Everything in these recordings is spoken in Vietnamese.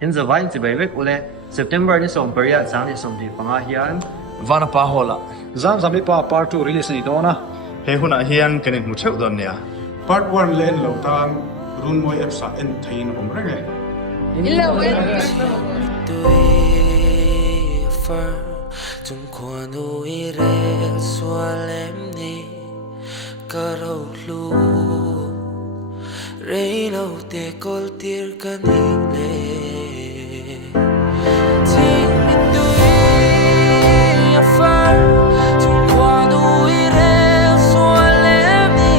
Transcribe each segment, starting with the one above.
in the vine to Bevik Ule, September ni som Peria, Zani som di Pangahian. Vana Pahola. Zamzami pa part 2 release ni dona. He huna hian kenin mu cheu don nia. Part 1 len lo tang run moi epsa en thain renge. Tung quan ui re xua lem ni karau lu rei lâu te kol tir kani le ting mi tui afar tung quan ui re xua lem ni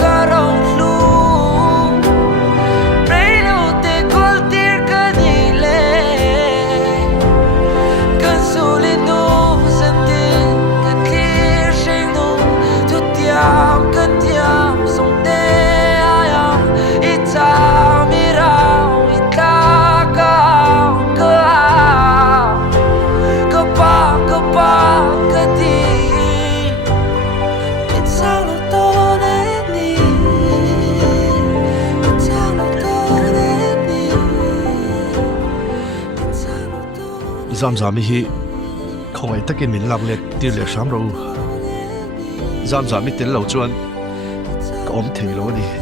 karau lu rei lâu te kol tir kani le cần tiêm sông đê ai ít ta mi rau ít ta cao cơ pa cơ đi ít sao nó to đến đi ít sao nó to đến đi ít sao nó to zamzami hi không ai takin min lam le tir le sham ro zamzami tel lo chuan ka om thei lo ni